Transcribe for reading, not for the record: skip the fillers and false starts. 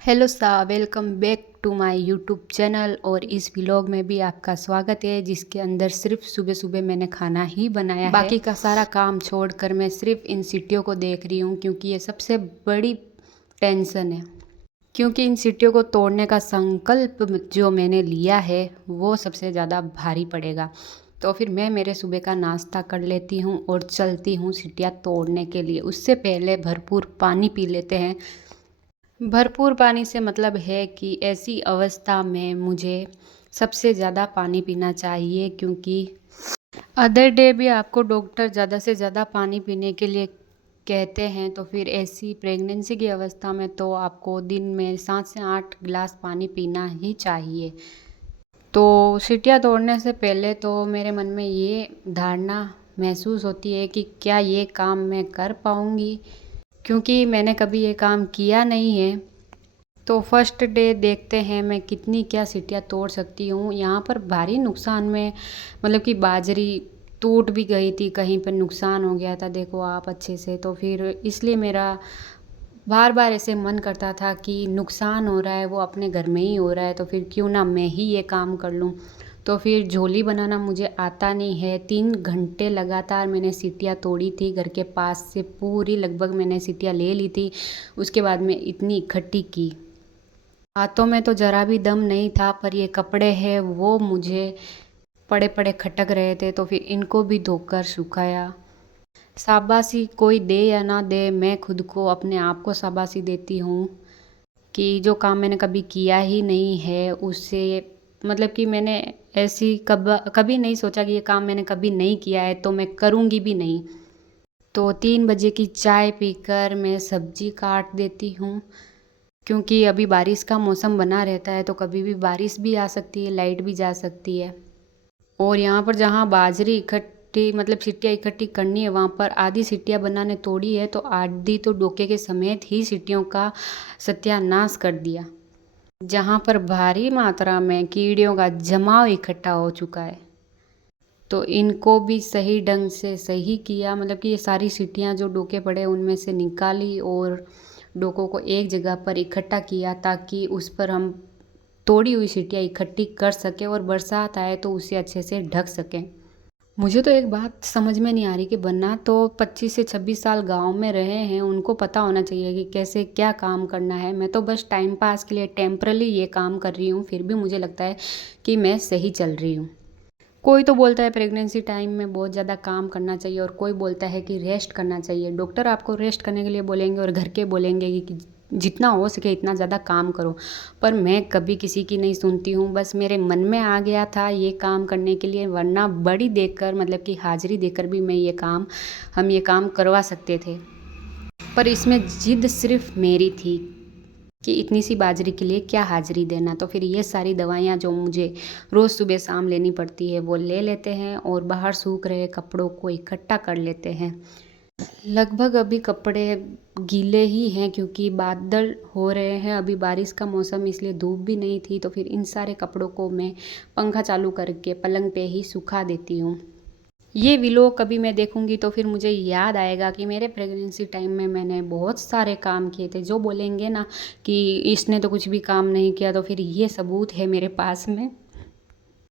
Hello सा welcome back to my YouTube channel. और इस व्लॉग में भी आपका स्वागत है, जिसके अंदर सिर्फ सुबह सुबह मैंने खाना ही बनाया है। बाकी का सारा काम छोड़कर मैं सिर्फ इन सीटियों को देख रही हूँ, क्योंकि ये सबसे बड़ी टेंशन है। क्योंकि इन सीटियों को तोड़ने का संकल्प जो मैंने लिया है वो सबसे ज़्यादा भारी पड़ेगा। तो फिर मैं मेरे सुबह का नाश्ता कर लेती हूँ और चलती हूँ सीटियाँ तोड़ने के लिए। उससे पहले भरपूर पानी पी लेते हैं। भरपूर पानी से मतलब है कि ऐसी अवस्था में मुझे सबसे ज़्यादा पानी पीना चाहिए, क्योंकि अदर डे भी आपको डॉक्टर ज़्यादा से ज़्यादा पानी पीने के लिए कहते हैं। तो फिर ऐसी प्रेगनेंसी की अवस्था में तो आपको दिन में 7 से 8 गिलास पानी पीना ही चाहिए। तो सीटियाँ तोड़ने से पहले तो मेरे मन में ये धारणा महसूस होती है कि क्या ये काम मैं कर पाऊँगी, क्योंकि मैंने कभी ये काम किया नहीं है। तो फर्स्ट डे देखते हैं मैं कितनी क्या सीटियाँ तोड़ सकती हूँ। यहाँ पर भारी नुकसान में मतलब कि बाजरी टूट भी गई थी, कहीं पर नुकसान हो गया था, देखो आप अच्छे से। तो फिर इसलिए मेरा बार बार ऐसे मन करता था कि नुकसान हो रहा है वो अपने घर में ही हो रहा है, तो फिर क्यों ना मैं ही ये काम कर लूँ। तो फिर झोली बनाना मुझे आता नहीं है। 3 घंटे लगातार मैंने सीटियाँ तोड़ी थी, घर के पास से पूरी लगभग मैंने सीटियाँ ले ली थी। उसके बाद में इतनी इकट्ठी की, हाथों में तो ज़रा भी दम नहीं था, पर ये कपड़े हैं वो मुझे पड़े पड़े खटक रहे थे। तो फिर इनको भी धोकर सुखाया। शाबाशी कोई दे या ना दे, मैं खुद को अपने आप को शाबाशी देती हूँ कि जो काम मैंने कभी किया ही नहीं है उससे मतलब कि मैंने ऐसी कभी नहीं सोचा कि ये काम मैंने कभी नहीं किया है तो मैं करूँगी भी नहीं। तो 3 बजे की चाय पीकर मैं सब्जी काट देती हूँ, क्योंकि अभी बारिश का मौसम बना रहता है, तो कभी भी बारिश भी आ सकती है, लाइट भी जा सकती है। और यहाँ पर जहाँ बाजरी इकट्ठी मतलब सीटियाँ इकट्ठी करनी है, वहाँ पर आधी सीटियाँ बनाने तोड़ी है, तो आधी तो डोके के समेत ही सीटियों का सत्यानाश कर दिया। जहाँ पर भारी मात्रा में कीड़ियों का जमाव इकट्ठा हो चुका है, तो इनको भी सही ढंग से सही किया। मतलब कि ये सारी सीटियाँ जो डोके पड़े उनमें से निकाली और डोकों को एक जगह पर इकट्ठा किया, ताकि उस पर हम तोड़ी हुई सीटियाँ इकट्ठी कर सकें और बरसात आए तो उसे अच्छे से ढक सकें। मुझे तो एक बात समझ में नहीं आ रही कि बन्ना तो 25 से 26 साल गांव में रहे हैं, उनको पता होना चाहिए कि कैसे क्या काम करना है। मैं तो बस टाइम पास के लिए टेम्परली ये काम कर रही हूँ, फिर भी मुझे लगता है कि मैं सही चल रही हूँ। कोई तो बोलता है प्रेगनेंसी टाइम में बहुत ज़्यादा काम करना चाहिए, और कोई बोलता है कि रेस्ट करना चाहिए। डॉक्टर आपको रेस्ट करने के लिए बोलेंगे और घर के बोलेंगे कि जितना हो सके इतना ज़्यादा काम करो। पर मैं कभी किसी की नहीं सुनती हूँ, बस मेरे मन में आ गया था ये काम करने के लिए, वरना बड़ी देकर मतलब कि हाजिरी देकर भी हम ये काम करवा सकते थे। पर इसमें जिद सिर्फ मेरी थी कि इतनी सी बाजरी के लिए क्या हाजिरी देना। तो फिर ये सारी दवाइयाँ जो मुझे रोज़ सुबह शाम लेनी पड़ती है वो ले लेते हैं, और बाहर सूख रहे कपड़ों को इकट्ठा कर लेते हैं। लगभग अभी कपड़े गीले ही हैं, क्योंकि बादल हो रहे हैं, अभी बारिश का मौसम, इसलिए धूप भी नहीं थी। तो फिर इन सारे कपड़ों को मैं पंखा चालू करके पलंग पे ही सुखा देती हूँ। ये व्लॉग कभी मैं देखूंगी तो फिर मुझे याद आएगा कि मेरे प्रेगनेंसी टाइम में मैंने बहुत सारे काम किए थे। जो बोलेंगे ना कि इसने तो कुछ भी काम नहीं किया, तो फिर ये सबूत है मेरे पास में।